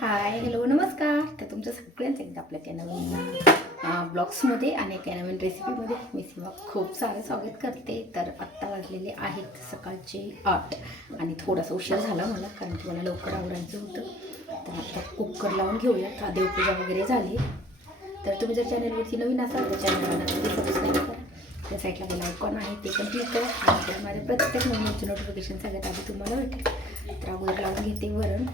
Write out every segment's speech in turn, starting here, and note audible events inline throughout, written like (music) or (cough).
Hi hello नमस्कार. तर तुमचं सगळ्यांचं एकदा आपल्या त्या नवीन ब्लॉग्समध्ये आणि एका नवीन रेसिपीमध्ये मी सीमा खूप सारं स्वागत करते. तर आत्ता वाजलेले आहेत सकाळचे आठ आणि थोडासा उशीर झाला मला कारण की मला लवकर आवडायचं होतं. तर आता कुकर लावून घेऊया. का देवपूजा वगैरे झाली. तर तुम्ही जर चॅनलवरती नवीन असाल तर चॅनलला नक्की सबस्क्राईब करा. त्या साईडला मला आयकॉन आहे ते पण क्लिक करा. आणि माझ्या प्रत्येक नवीनचे नोटिफिकेशन सगळ्यात आधी तुम्हाला भेटेल. तर अगोदर लावून घेते वरण.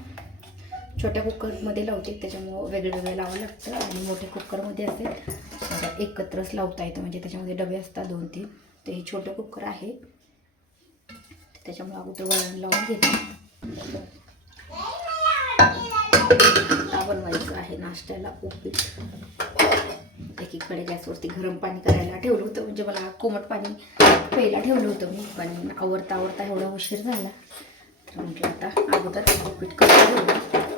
छोट्या कुकरमध्ये लावते त्याच्यामुळं वेगळं वेगळं लावावं लागतं आणि मोठ्या कुकरमध्ये असेल एकत्रच लावता येतं. म्हणजे त्याच्यामध्ये डबे असतात दोन तीन. तर हे छोटं कुकर आहे. त्याच्यामुळं अगोदर वळण लावून घेते. बनवायचं आहे नाश्त्याला उपीट. एकीकडे गॅसवरती गरम पाणी करायला ठेवलं होतं. म्हणजे मला कोमट पाणी प्यायला ठेवलं होतं मी पण आवरता आवरता एवढा उशीर झाला. तर म्हटलं आता अगोदर उपीट करून ठेवलं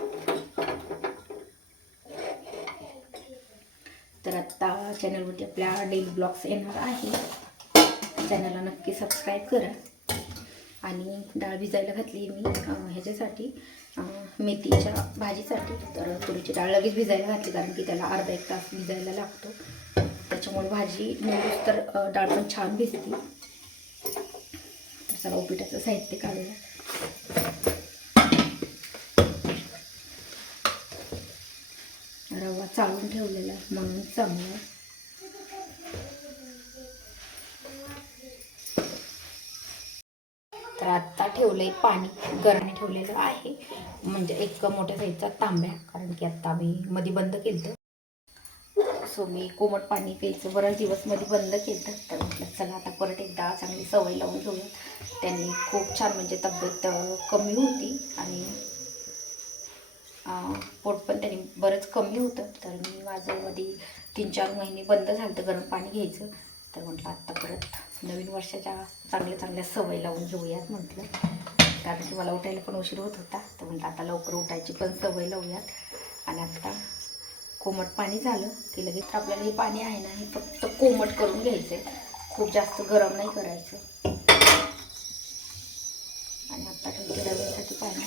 तर आत्ता चॅनलवरती आपल्या डेली ब्लॉग्स येणार आहे. चॅनलला नक्की सबस्क्राईब करा. आणि डाळ भिजायला घातली मी ह्याच्यासाठी मेथीच्या भाजीसाठी. तर तुरीची डाळ लगेच भिजायला घातली कारण की त्याला अर्धा एक तास भिजायला लागतो. त्याच्यामुळे भाजी निवडूस तर डाळ पण छान भिजते. तर चला उपीटाचं साहित्य काढूया. रवा चाळून ठेवलेला म्हणून चांगला तर आत्ता ठेवलंय पाणी गरम ठेवलेलं आहे. म्हणजे एक मोठ्या साईजचा तांब्या कारण की आत्ता मी मध्ये बंद केलं सो मी कोमट पाणी प्यायचं बरेच दिवसमध्ये बंद केलं तर म्हटलं चला आता परत एकदा चांगली सवय लावून घेऊया त्यांनी खूप छान म्हणजे तब्येत कमी होती आणि पोट पण त्यांनी बरंच कमी होतं. तर मी माझं मध्ये तीन चार महिने बंद झालं तर गरम पाणी घ्यायचं. तर म्हटलं आत्ता परत नवीन वर्षाच्या चांगल्या चांगल्या सवय लावून घेऊयात म्हटलं. कारण की मला उठायला पण उशीर होत होता. तर म्हटलं आता लवकर उठायची पण सवय लावूयात. आणि आत्ता कोमट पाणी झालं की लगेच आपल्याला हे पाणी आहे ना हे फक्त कोमट करून घ्यायचं आहे खूप जास्त गरम नाही करायचं. आणि आत्ता ठेवते रव्यासाठी पाणी.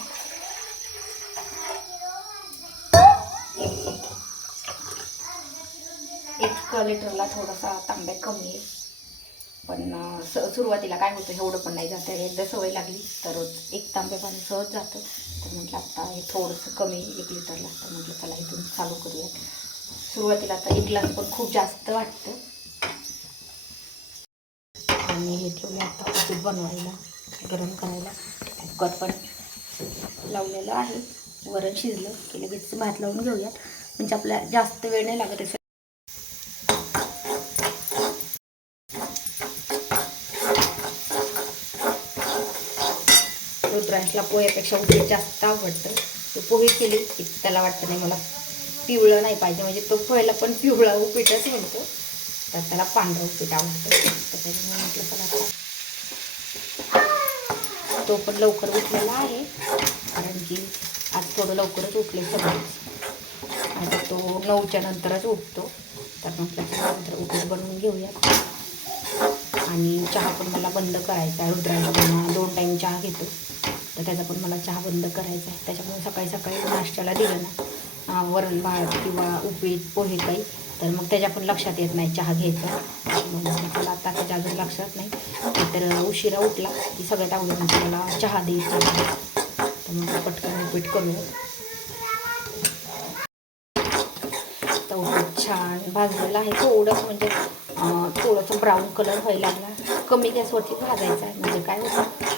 एक लिटरला थोडासा तांब्या कमी आहे पण स सुरुवातीला काय होतं एवढं पण नाही जातं एकदा सवय लागली. तर एक तांब्या पाणी सहज जातं. तर म्हटलं आत्ता हे थोडंसं कमी एक लिटरला तर म्हटलं चला इथून चालू करूयात. सुरुवातीला आता एक ग्लास पण खूप जास्त वाटतं. आणि हे ठेवलं आता उपीट बनवायला गरम करायला. कुकर पण लावलेलं आहे. वरण शिजलं की लगेच भात लावून घेऊयात. म्हणजे आपल्या जास्त वेळ नाही लागत असं पोह्यापेक्षा उपीट जास्त आवडतं. तो पोहे केले की त्याला वाटतं नाही मला. पिवळं नाही पाहिजे म्हणजे तो पोह्याला पण पिवळा उपीटच म्हणतो. तर त्याला पांढरं उपीट आवडतं. तर त्याच्यामुळे म्हटलं चला आता तो पण लवकर उठलेला आहे कारण की आज थोडं लवकरच उठले सगळेच आता तो नऊच्या नंतरच उठतो. तर म्हटलं चला नंतर उपीट बनवून घेऊया. आणि चहा पण मला बंद करायचा आहे रुद्राला पण दोन टाईम चहा घेतो. तर त्याचा पण मला चहा बंद करायचा आहे. त्याच्यामुळे सकाळी सकाळी नाश्त्याला दिलं ना वरण भात किंवा उपीट पोहे काही. तर मग त्याच्या पण लक्षात येत नाही चहा घ्यायचा. मग मला आता त्याच्या अजून लक्षात नाही. तर उशिरा उठला की सगळ्यात अगोदर मला चहा द्यायचा. तर मग पटकन उपीट करूया तर छान भाजलेलं आहे. थोडंसं म्हणजे थोडंसं ब्राऊन कलर व्हायला लागला. कमी गॅसवरती भाजायचा आहे. म्हणजे काय होतं?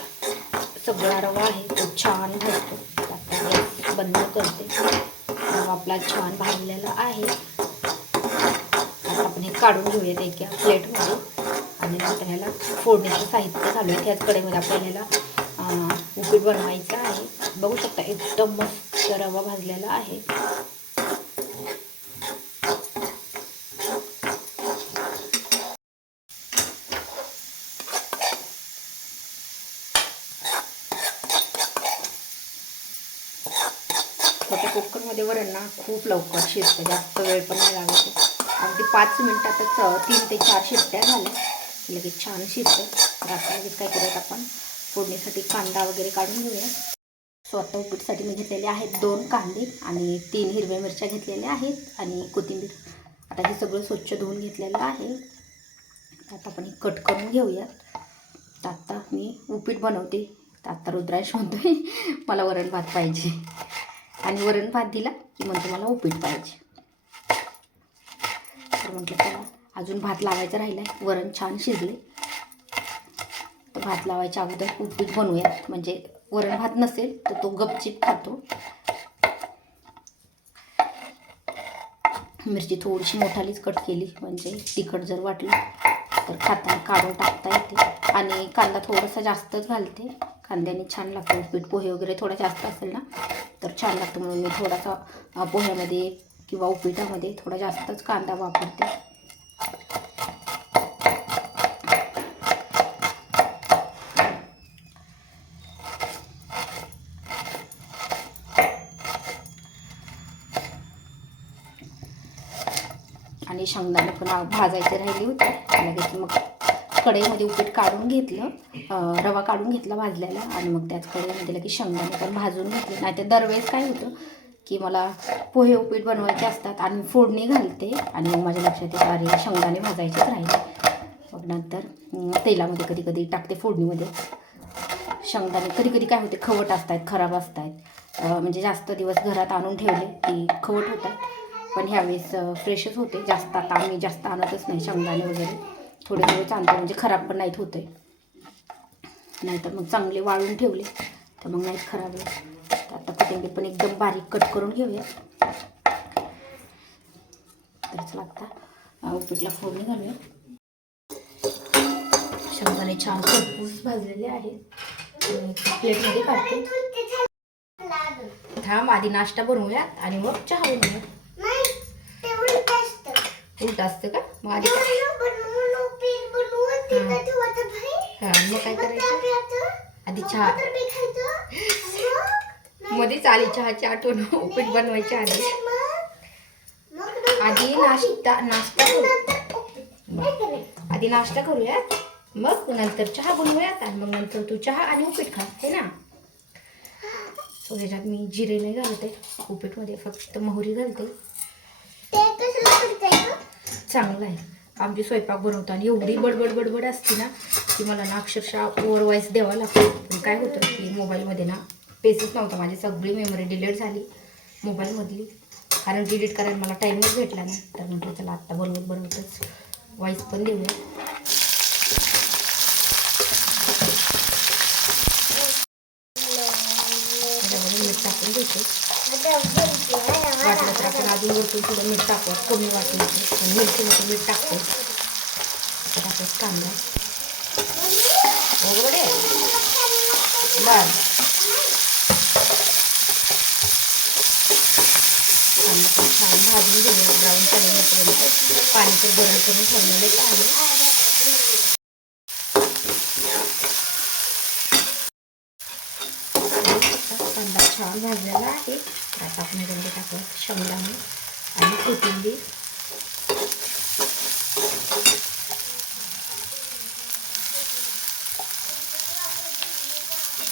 सगळा रवा आहे तो छान भाजतो बंद करते. रवा आपला छान भाजलेला आहे. आता आपण हे काढून घेऊयात एका प्लेटमध्ये. आणि नंतर ह्याला फोडणीचं साहित्य चालू आहे त्याच कडेमध्ये आपल्याला ह्याला उपीट बनवायचं आहे. बघू शकता एकदम मस्त रवा भाजलेला आहे. छोट्या कुकरमध्ये वरण ना खूप लवकर शिजतं जास्त वेळ पण नाही लागतो. अगदी पाच मिनटातच तीन ते चार शिट्ट्या झाल्या. लगेच छान शिजतं तर आता लगेच काय करूयात आपण फोडणीसाठी कांदा वगैरे काढून घेऊया. स्वतः उपीटसाठी मी घेतलेले आहेत दोन कांदे आणि तीन हिरव्या मिरच्या घेतलेल्या आहेत आणि कोथिंबीर. आता हे सगळं स्वच्छ धुवून घेतलेलं आहे. आता आपण कट करून घेऊयात तर आता मी उपीट बनवते. तर आता रुद्रांश म्हणतोय मला वरण भात पाहिजे. आणि वरण भात दिला की म्हणतो मला उपीट पाहिजे तर म्हटलं चला अजून भात लावायचा राहिला आहे वरण छान शिजले तर भात लावायच्या अगोदर उपीट बनवूयात म्हणजे वरण भात नसेल तर तो गपचिप खातो. मिरची थोडीशी मोठालीच कट केली. म्हणजे तिखट जर वाटलं तर खाताना काढून टाकता येते. आणि कांदा थोडासा जास्तच घालते. कांद्याने छान लागतो. उपीट पोहे वगैरे थोडा जास्त असेल ना तर छान लागतं म्हणून मी थोडासा पोह्यामध्ये किंवा उपीटामध्ये थोडा जास्तच कांदा वापरते. आणि शेंगदाणे पण भाजायचे राहिले होते. लगेच मग कढईमध्ये उपीट काढून घेतलं रवा काढून घेतला भाजल्याला आणि मग त्याच कढईमध्ये लगेच शेंगदाणे पण भाजून घेतले. नाही तर दरवेळेस काय होतं की मला पोहे उपीट बनवायचे असतात आणि फोडणी घालते आणि मग माझ्या लक्षात येतं अरे शेंगदाणे भाजायचेच राहिले. मग नंतर तेलामध्ये कधी कधी टाकते फोडणीमध्ये. शेंगदाणे कधी कधी काय होते खवट असतात खराब असतात. म्हणजे जास्त दिवस घरात आणून ठेवले की खवट होतात. पण ह्यावेळेस फ्रेशच होते. जास्त आता आम्ही जास्त आणतच नाही शेंगदाणे वगैरे. थोडे थोडेच आणतो म्हणजे खराब पण नाहीत होते नाहीतर मग चांगले वाळून ठेवले तर मग नाहीत खराब तर आता कोथिंबीर पण एकदम बारीक कट करून घेऊया तरच लागता उपीटला फोडणी घालूया शेंगदाणे छान खरपूस भाजलेले आहेत. प्लेटमध्ये काढते. थांब आधी नाश्ता बनवूयात आणि मग चहा बनवूयात. उलट असतं का? मग आधी हा, मग काय करायचं? आधी चहा. मध्येच आली चहाची आठवण उपीट बनवायची आधी आधी नाश्ता नाश्ता करू. आधी नाश्ता करूयात. मग नंतर चहा बनवूयात आणि मग नंतर तू चहा आणि उपीट खा हे ना? सो ह्याच्यात मी जिरे नाही घालते. उपीटमध्ये फक्त मोहरी घालते. चांगलं आहे. आमची स्वयंपाक बनवताना एवढी बडबड बडबड असते ना की मला ना अक्षरशः ओव्हरवाईज द्यावा लागतो. पण काय होतं की मोबाईलमध्ये ना पेसच नव्हता. माझी सगळी मेमरी डिलीट झाली मोबाईलमधली. कारण डिलीट करायला मला टाईमच भेटला नाही. तर म्हटलं चला आत्ता बनवत बनवतच वॉईस पण देऊया त्याच्यामध्ये मीठ टाकून घेते वाटलं तर आपण अजून वरतून थोडं मीठ टाकू कमी वाटलं तर पण मिरचीमध्ये मीठ टाकतो आता टाकायचं कांदा वगैरे बर कांदा पण छान भाजून घेऊया ब्राऊन कलर होईपर्यंत पाणी तर गरम करून ठेवलेलंच आहे कांदा छान भाजलेला आहे आता आपण याच्यामध्ये टाकूया शेंगदाणे आणि कोथिंबीर.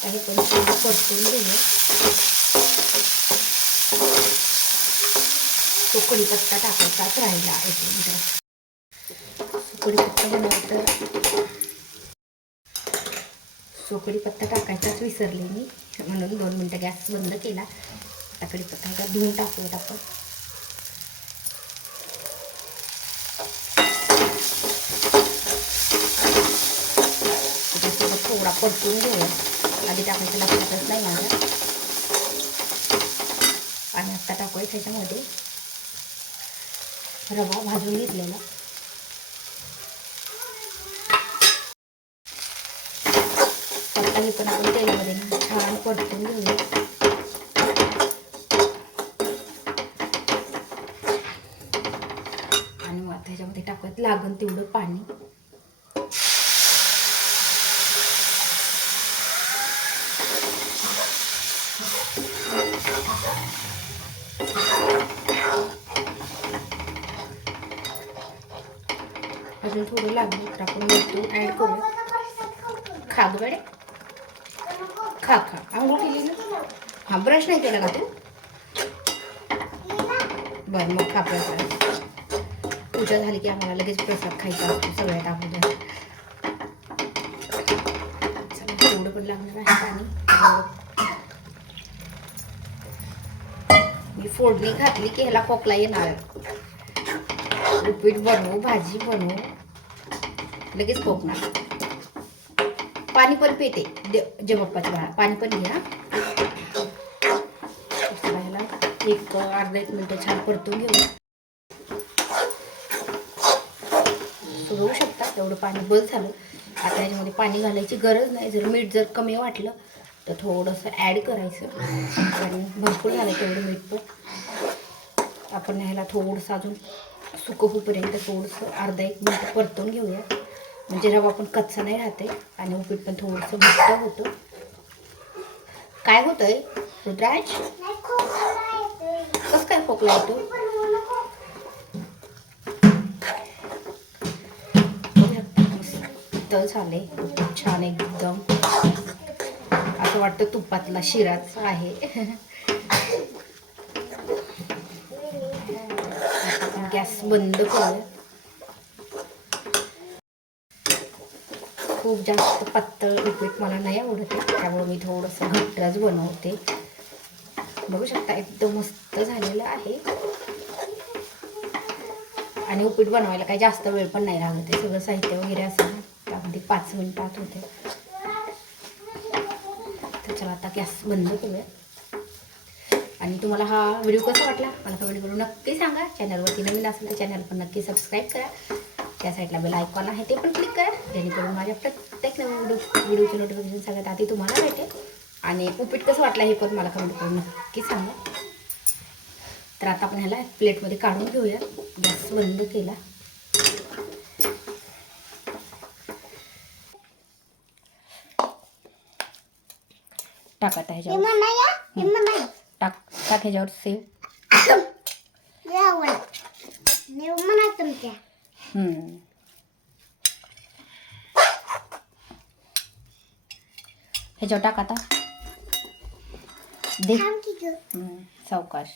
काही पण परतून घेऊया. तो कढीपत्ता टाकायचाच राहिला एक मिनिट कढीपत्ता बनवलं सो कढीपत्ता टाकायचाच विसरले मी. म्हणून दोन मिनटं गॅस बंद केला. आता कढीपत्ता धुवून टाकूयात आपण. थोडा परतून घेऊया आधी टाकायचं लक्षातच नाही माझ्या आणि आत्ता टाकूया त्याच्यामध्ये रवा भाजून घेतलेला आता पण आपण तेलामध्ये छान परतून घेऊया आणि मग आता ह्याच्यामध्ये टाकूयात लागन तेवढं पाणी अजून थोडं लागली तर आपण वरतून ॲड करू. खा गं खा खा. आंघोळ केली ना? हा ब्रश नाही केला का तू? बरं मग खा प्रसाद. पूजा झाली की आम्हाला लगेच प्रसाद खायचा असतो सगळ्यात अगोदर. चला पण लागणार आहे पाणी. मी फोडणी घातली की ह्याला खोकला येणार. उपीट बनवू भाजी बनवू. लगेच खोकणार पाणी पण पिते. जे बाप्पाची बाळा पाणी पण घे एक अर्धा एक मिनटं छान परतून घेऊ होऊ शकता तेवढं पाणी बल झालं. आता याच्यामध्ये पाणी घालायची गरज नाही. जर मीठ जर कमी वाटलं तर थोडंसं ॲड करायचं. आणि भरपूर झालं तेवढं मीठ पण. आपण ह्याला थोडंसं अजून सुकं होईपर्यंत थोडंसं अर्धा एक मिनिट परतून घेऊया. म्हणजे रवा पण कच्चा नाही राहते आणि उपीट पण थोडंसं घट्ट होतं. काय होतंय रुद्राज? कसं काय खोकला येतो? मस्त झाले छान एकदम. असं वाटतं तुपातला शिराच आहे. गॅस बंद करूया. खूप जास्त पातळ उपीट मला नाही आवडत. त्यामुळे मी थोडंसं घट्टच बनवते. बघू शकता एकदम मस्त झालेलं आहे. आणि उपीट बनवायला काही जास्त वेळ पण नाही लागत आहे. सगळं साहित्य वगैरे असं अगदी पाच मिनिटात होते. तर चला आता गॅस बंद करूया. आणि तुम्हाला हा व्हिडिओ कसा वाटला? मला कमेंट करून नक्की सांगा. चॅनलवरती नवीन असेल तर चॅनल पण नक्की सबस्क्राईब करा. त्या साईडला बेल आयकॉन आहे ते पण क्लिक करा. जेणेकरून माझ्या प्रत्येक नवीन व्हिडिओ व्हिडिओचे नोटिफिकेशन सगळ्यात आधी तुम्हाला भेटेल. आणि उपीट कसं वाटलं हे पण मला कमेंट करून नक्की सांगा. तर आता आपण ह्याला प्लेटमध्ये काढून घेऊया. गॅस बंद केला. टाका ह्याच्यावर. टाक. टाक ह्याच्यावर. सेव. (coughs) ह्याच्यावर टाक आता. दे. हम्म, सावकाश.